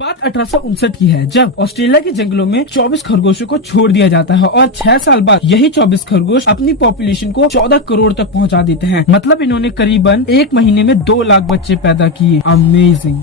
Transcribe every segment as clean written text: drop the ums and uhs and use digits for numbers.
बात 1859 की है, जब ऑस्ट्रेलिया के जंगलों में 24 खरगोशों को छोड़ दिया जाता है और 6 साल बाद यही 24 खरगोश अपनी पॉपुलेशन को 14 करोड़ तक पहुंचा देते हैं। मतलब इन्होंने करीबन 1 महीने में 2 लाख बच्चे पैदा किए। अमेजिंग।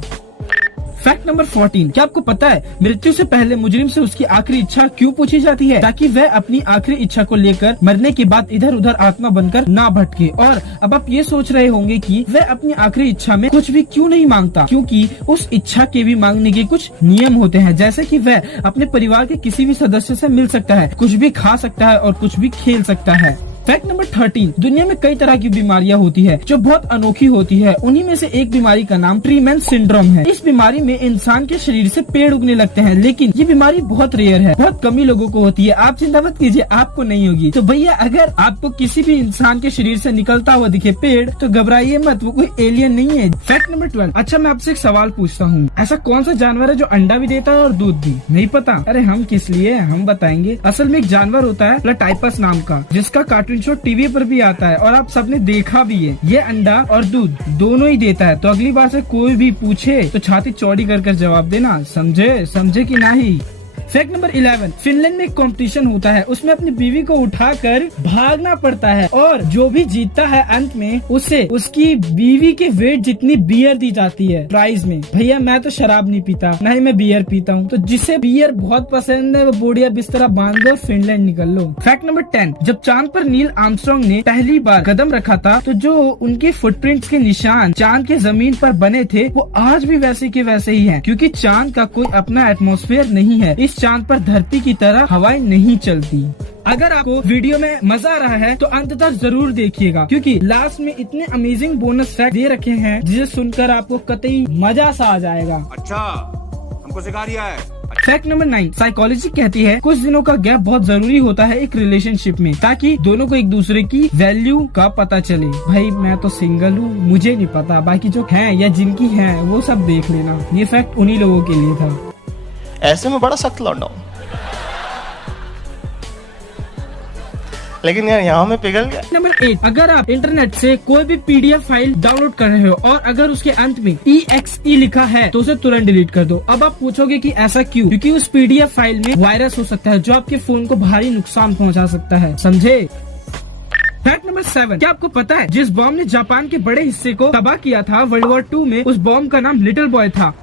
फैक्ट नंबर 14, क्या आपको पता है मृत्यु से पहले मुजरिम से उसकी आखिरी इच्छा क्यों पूछी जाती है? ताकि वह अपनी आखिरी इच्छा को लेकर मरने के बाद इधर उधर आत्मा बनकर ना भटके। और अब आप ये सोच रहे होंगे कि वह अपनी आखिरी इच्छा में कुछ भी क्यों नहीं मांगता, क्योंकि उस इच्छा के भी मांगने के कुछ नियम होते हैं, जैसे कि वह अपने परिवार के किसी भी सदस्य से मिल सकता है, कुछ भी खा सकता है और कुछ भी खेल सकता है। फैक्ट नंबर 13, दुनिया में कई तरह की बीमारियां होती है जो बहुत अनोखी होती है। उन्हीं में से एक बीमारी का नाम ट्रीमैन सिंड्रोम है। इस बीमारी में इंसान के शरीर से पेड़ उगने लगते हैं, लेकिन ये बीमारी बहुत रेयर है, बहुत कम ही लोगों को होती है। आप चिंता मत कीजिए, आपको नहीं होगी। तो भैया अगर आपको किसी भी इंसान के शरीर से निकलता हुआ दिखे पेड़, तो घबराइए मत, वो कोई एलियन नहीं है। फैक्ट नंबर 12, अच्छा मैं आपसे एक सवाल पूछता हूँ, ऐसा कौन सा जानवर है जो अंडा भी देता है और दूध भी? नहीं पता? अरे हम किस लिए, हम बताएंगे। असल में एक जानवर होता है प्लेटाइपस नाम का, जिसका कार्टून शो टीवी पर भी आता है और आप सबने देखा भी है। ये अंडा और दूध दोनों ही देता है। तो अगली बार से कोई भी पूछे तो छाती चौड़ी कर जवाब देना, समझे कि नहीं? फैक्ट नंबर 11, फिनलैंड में एक कंपटीशन होता है, उसमें अपनी बीवी को उठाकर भागना पड़ता है और जो भी जीतता है अंत में उसे उसकी बीवी के वेट जितनी बियर दी जाती है प्राइज में। भैया मैं तो शराब नहीं पीता, ना ही मैं बियर पीता हूँ, तो जिसे बियर बहुत पसंद है वो बोड़िया बिस्तरा बांध लो, फिनलैंड निकल लो। फैक्ट नंबर 10, जब चांद पर नील आर्मस्ट्रांग ने पहली बार कदम रखा था, तो जो उनके फुटप्रिंट्स के निशान चांद के जमीन पर बने थे वो आज भी वैसे के वैसे ही है, क्योंकि चांद का कोई अपना एटमॉस्फेयर नहीं है। इस चांद पर धरती की तरह हवाएं नहीं चलती। अगर आपको वीडियो में मजा आ रहा है तो अंत तक जरूर देखिएगा, क्योंकि लास्ट में इतने अमेजिंग बोनस फैक्ट दे रखे हैं जिसे सुनकर आपको कतई मजा सा आ जाएगा। अच्छा हमको सिखा रिया है। फैक्ट नंबर 9, साइकोलॉजी कहती है कुछ दिनों का गैप बहुत जरूरी होता है एक रिलेशनशिप में, ताकि दोनों को एक दूसरे की वैल्यू का पता चले। भाई मैं तो सिंगल हूँ, मुझे नहीं पता, बाकी जो हैं या जिनकी हैं वो सब देख लेना। ये फैक्ट उन्हीं लोगों के लिए था। ऐसे में बड़ा सख्त लौंडा हूं, लेकिन यार यहाँ में पिघल गया। नंबर 8, अगर आप इंटरनेट से कोई भी PDF फाइल डाउनलोड कर रहे हो और अगर उसके अंत में EXE लिखा है तो उसे तुरंत डिलीट कर दो। अब आप पूछोगे कि ऐसा क्यों? क्योंकि उस PDF फाइल में वायरस हो सकता है जो आपके फोन को भारी नुकसान पहुंचा सकता है, समझे? फैक्ट नंबर 7, क्या आपको पता है जिस बॉम्ब ने जापान के बड़े हिस्से को तबाह किया था वर्ल्ड वॉर 2 में, उस बॉम्ब का नाम लिटिल बॉय था।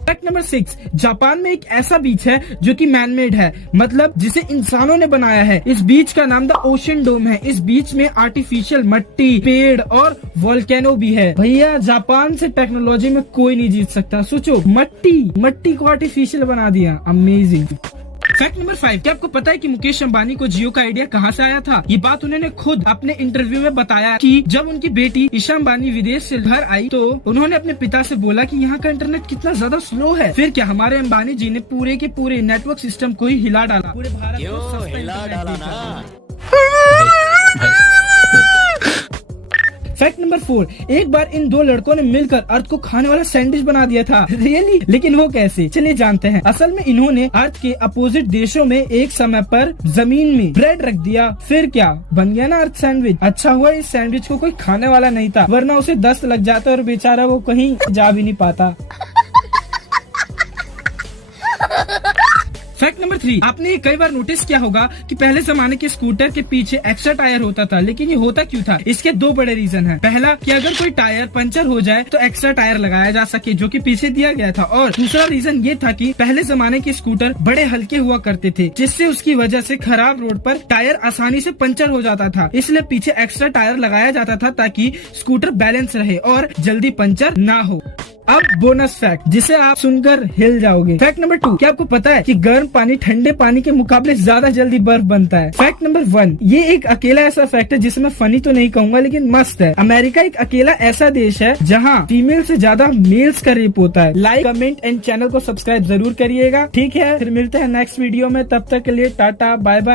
फैक्ट नंबर 6, जापान में एक ऐसा बीच है जो कि मैनमेड है, मतलब जिसे इंसानों ने बनाया है। इस बीच का नाम द ओशन डोम है। इस बीच में आर्टिफिशियल मट्टी, पेड़ और वोल्केनो भी है। भैया जापान से टेक्नोलॉजी में कोई नहीं जीत सकता। सोचो, मट्टी को आर्टिफिशियल बना दिया। अमेजिंग। फैक्ट नंबर 5, क्या आपको पता है कि मुकेश अंबानी को जियो का आइडिया कहाँ से आया था? ये बात उन्होंने खुद अपने इंटरव्यू में बताया कि जब उनकी बेटी ईशा अंबानी विदेश से घर आई तो उन्होंने अपने पिता से बोला कि यहाँ का इंटरनेट कितना ज्यादा स्लो है। फिर क्या हमारे अंबानी जी ने पूरे के पूरे नेटवर्क सिस्टम को ही हिला डाला। पूरे भारत को सस्ता इंटरनेट दिया। फैक्ट नंबर 4, एक बार इन 2 लड़कों ने मिलकर अर्थ को खाने वाला सैंडविच बना दिया था। रियली? लेकिन वो कैसे? चलिए जानते हैं। असल में इन्होंने अर्थ के अपोजिट देशों में एक समय पर जमीन में ब्रेड रख दिया, फिर क्या बन गया ना अर्थ सैंडविच। अच्छा हुआ इस सैंडविच को कोई खाने वाला नहीं था, वरना उसे दस्त लग जाता और बेचारा वो कहीं जा भी नहीं पाता। फैक्ट नंबर 3, आपने कई बार नोटिस किया होगा कि पहले जमाने के स्कूटर के पीछे एक्स्ट्रा टायर होता था, लेकिन ये होता क्यों था? इसके 2 बड़े रीजन हैं। पहला कि अगर कोई टायर पंचर हो जाए तो एक्स्ट्रा टायर लगाया जा सके, जो कि पीछे दिया गया था। और दूसरा रीजन ये था कि पहले जमाने के स्कूटर बड़े हल्के हुआ करते थे, जिससे उसकी वजह से खराब रोड पर टायर आसानी से पंचर हो जाता था। इसलिए पीछे एक्स्ट्रा टायर लगाया जाता था ताकि स्कूटर बैलेंस रहे और जल्दी पंचर ना हो। अब बोनस फैक्ट जिसे आप सुनकर हिल जाओगे। फैक्ट नंबर 2, क्या आपको पता है कि गर्म पानी ठंडे पानी के मुकाबले ज्यादा जल्दी बर्फ बनता है? फैक्ट नंबर 1, ये एक अकेला ऐसा फैक्ट है जिसे मैं फनी तो नहीं कहूंगा लेकिन मस्त है। अमेरिका एक अकेला ऐसा देश है जहाँ फीमेल से ज्यादा मेल्स का रेप होता है। लाइक, कमेंट एंड चैनल को सब्सक्राइब जरूर करिएगा। ठीक है, फिर मिलते हैं नेक्स्ट वीडियो में, तब तक के लिए टाटा बाय बाय।